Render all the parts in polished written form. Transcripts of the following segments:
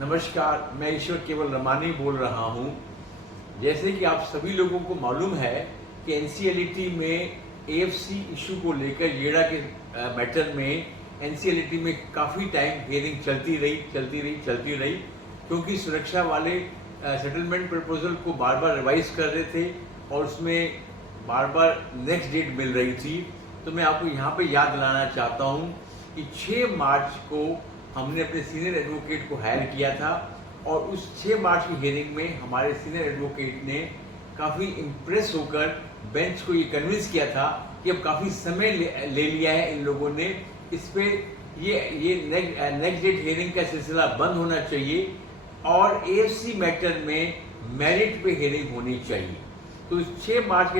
नमस्कार, मैं ईश्वर केवल रमानी बोल रहा हूँ। जैसे कि आप सभी लोगों को मालूम है कि एनसीएलटी में एएफसी इशू को लेकर येड़ा के मैटर में एनसीएलटी में काफ़ी टाइम हियरिंग चलती रही क्योंकि सुरक्षा वाले सेटलमेंट प्रपोजल को बार बार रिवाइज कर रहे थे और उसमें बार बार नेक्स्ट डेट मिल रही थी। तो मैं आपको यहाँ पे याद दिलाना चाहता हूँ कि 6 मार्च को हमने अपने सीनियर एडवोकेट को हायर किया था और उस 6 मार्च की हियरिंग में हमारे सीनियर एडवोकेट ने काफ़ी इम्प्रेस होकर बेंच को ये कन्विंस किया था कि अब काफ़ी समय ले लिया है इन लोगों ने, इस पे ये नेक्स्ट डेट हियरिंग का सिलसिला बंद होना चाहिए और एएफसी मैटर में मेरिट पे हियरिंग होनी चाहिए। तो इस 6 मार्च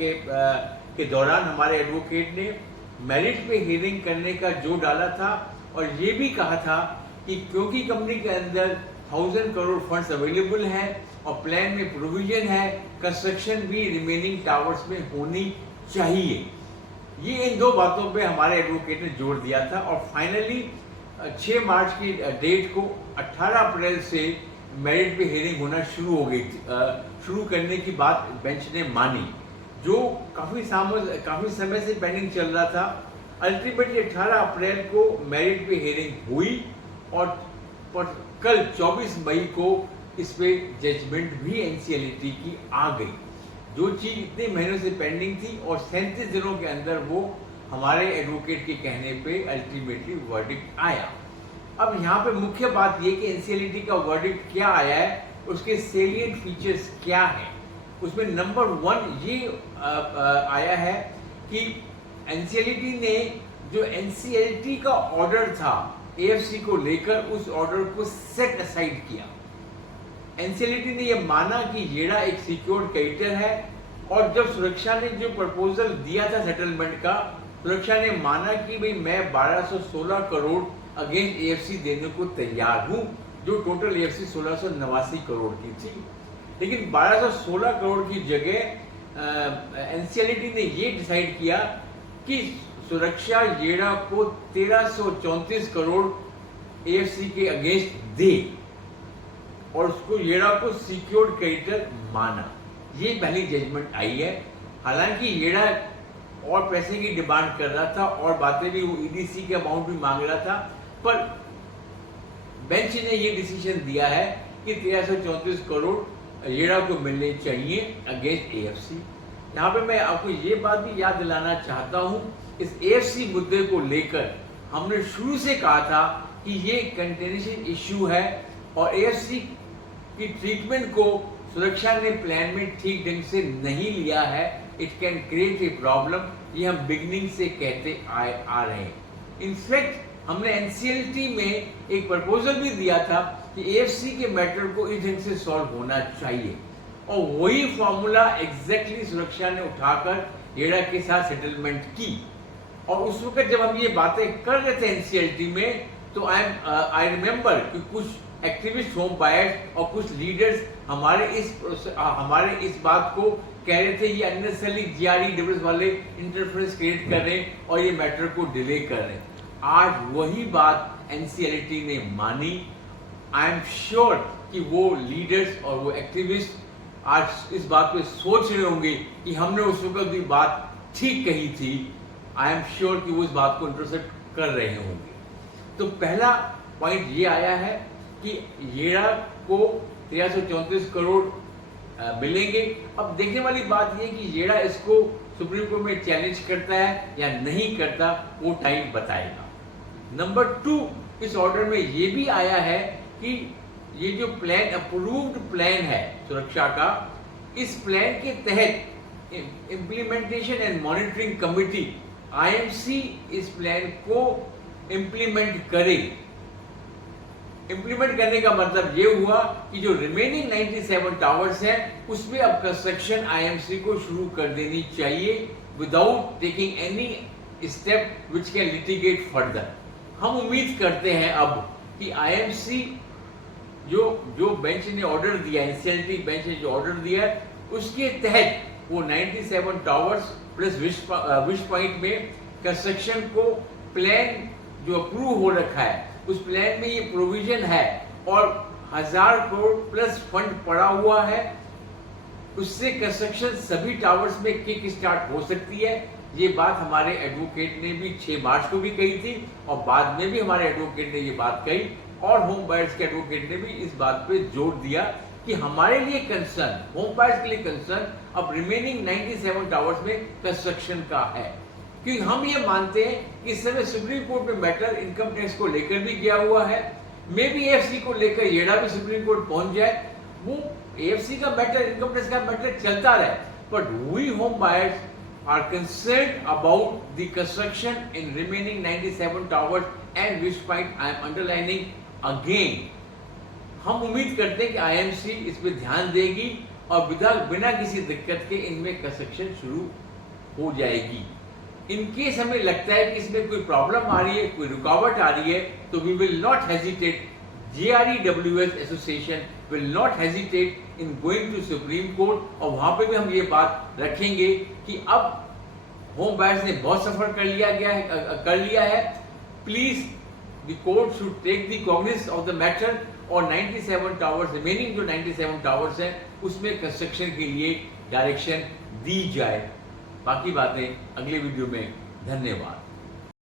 के दौरान हमारे एडवोकेट ने मेरिट पे हियरिंग करने का जोर डाला था और ये भी कहा था कि क्योंकि कंपनी के अंदर 1000 करोड़ फंड्स अवेलेबल हैं और प्लान में प्रोविजन है, कंस्ट्रक्शन भी रिमेनिंग टावर्स में होनी चाहिए। ये इन दो बातों पे हमारे एडवोकेट ने जोर दिया था और फाइनली 6 मार्च की डेट को 18 अप्रैल से मेरिट पे हियरिंग होना शुरू हो गई थी। शुरू करने की बात बेंच ने मानी, जो काफ़ी समय से पेंडिंग चल रहा था। अल्टीमेटली 18 अप्रैल को मेरिट पे हियरिंग हुई और कल 24 मई को इस पे जजमेंट भी एनसीएलटी की आ गई। जो चीज़ इतने महीनों से पेंडिंग थी और 37 दिनों के अंदर वो हमारे एडवोकेट के कहने पे अल्टीमेटली वर्डिक्ट आया। अब यहाँ पे मुख्य बात ये कि एनसीएलटी का वर्डिक्ट क्या आया है, उसके सेलिएंट फीचर्स क्या हैं। उसमें नंबर 1 ये आया है कि एनसीएलटी ने जो एनसीएलटी का ऑर्डर था एएफसी को लेकर, उस ऑर्डर को सेट असाइड किया। एनसीएलटी ने यह माना कि येड़ा एक सिक्योर्ड क्रेडिटर है और जब सुरक्षा ने जो प्रपोजल दिया था सेटलमेंट का, सुरक्षा ने माना कि भाई मैं 1216 करोड़ अगेंस्ट एएफसी देने को तैयार हूं, जो टोटल एएफसी 1689 करोड़ की थी। लेकिन 1216 करोड़ की जगह एनसीएलटी ने ये डिसाइड किया कि सुरक्षा येड़ा को 1334 करोड़ एएफसी के अगेंस्ट दे और उसको येड़ा को सिक्योर्ड क्रेडिटर माना। ये पहली जजमेंट आई है। हालांकि येड़ा और पैसे की डिमांड कर रहा था और बातें भी, ईडीसी के अमाउंट भी मांग रहा था, पर बेंच ने ये डिसीजन दिया है कि 1334 करोड़ येड़ा को मिलने चाहिए अगेंस्ट एएफसी। यहाँ पे मैं आपको ये बात भी याद दिलाना चाहता हूँ, इस एएफसी मुद्दे को लेकर हमने शुरू से कहा था कि ये कंटेंशन इश्यू है और एएफसी की ट्रीटमेंट को सुरक्षा ने प्लान में ठीक ढंग से नहीं लिया है। It can create a problem, ये हम बिगनिंग से कहते आ रहे हैं। इनफैक्ट हमने एनसीएलटी में एक प्रपोजल भी दिया था कि एएफसी के मैटर को इस ढंग से सॉल्व होना चाहिए और वही फॉर्मूला एग्जैक्टली सुरक्षा ने उठाकर येड़ा के साथ सेटलमेंट की। और उस वक्त जब हम ये बातें कर रहे थे एनसीएलटी में, तो आई रिमेम्बर कि कुछ एक्टिविस्ट होम बायर्स और कुछ लीडर्स हमारे इस बात को कह रहे थे ये अननेसेसरली जीआरई डिफरेंस वाले इंटरफेरेंस क्रिएट कर रहे हैं और ये मैटर को डिले कर रहे हैं। आज वही बात एनसीएलटी ने मानी। आई एम श्योर कि वो लीडर्स और वो एक्टिविस्ट आज इस बात पे सोच रहे होंगे कि हमने उस वक्त भी बात ठीक कही थी। आई एम श्योर कि वो इस बात को इंटरसेप्ट कर रहे होंगे। तो पहला पॉइंट ये आया है कि येड़ा को 1334 करोड़ मिलेंगे। अब देखने वाली बात ये कि येड़ा इसको सुप्रीम कोर्ट में चैलेंज करता है या नहीं करता, वो टाइम बताएगा। नंबर 2, इस ऑर्डर में ये भी आया है कि ये जो प्लान अप्रूव्ड प्लान है सुरक्षा का, इस प्लान के तहत implementation and monitoring committee IMC इस प्लान को इम्प्लीमेंट करे। इम्प्लीमेंट करने का मतलब ये हुआ कि जो रिमेनिंग 97 टावर्स हैं उसमें अब कंस्ट्रक्शन आईएमसी को शुरू कर देनी चाहिए without taking any step which can litigate further. हम उम्मीद करते हैं अब कि आईएमसी जो बेंच ने ऑर्डर दिया, एनसीएलटी बेंच ने जो ऑर्डर दिया है, उसके तहत वो 97 टावर्स प्लस विश पॉइंट में कंस्ट्रक्शन को प्लान जो अप्रूव हो रखा है उस प्लान में ये प्रोविजन है और 1000 करोड़ प्लस फंड पड़ा हुआ है, उससे कंस्ट्रक्शन सभी टावर्स में किक स्टार्ट हो सकती है। ये बात हमारे एडवोकेट ने भी 6 मार्च को भी कही थी और बाद में भी हमारे एडवोकेट ने ये बात कही और होम बायर्स के एडवोकेट ने भी इस बात पे जोर दिया कि हमारे लिए कंसर्न, होम बायर्स के लिए कंसर्न अब रिमेनिंग 97 टावर्स में कंस्ट्रक्शन का है, क्योंकि हम ये मानते हैं कि इस समय सुप्रीम कोर्ट में मैटर इनकम टैक्स को लेकर भी गया हुआ है, मे बी एएफसी को लेकर येड़ा भी सुप्रीम कोर्ट पहुंच जाए, वो एएफसी का मैटर, इनकम टैक्स का मैटर चलता रहे, but we home buyers are concerned about the construction in remaining 97 towers and which point I am underlining again, हम उम्मीद करते हैं कि आईएमसी इस पे ध्यान देगी और बिना किसी दिक्कत के इनमें कंस्ट्रक्शन शुरू हो जाएगी। इन केस हमें लगता है कि इसमें कोई प्रॉब्लम आ रही है, कोई रुकावट आ रही है, तो we will not hesitate, JREWS association will not hesitate in going to supreme court, और वहां पे भी हम ये बात रखेंगे कि अब होम बायर्स ने बहुत सफर कर लिया है, please the court should take the cognizance of the matter और 97 टावर्स, रिमेनिंग जो 97 टावर्स हैं उसमें कंस्ट्रक्शन के लिए डायरेक्शन दी जाए। बाकी बातें अगले वीडियो में। धन्यवाद।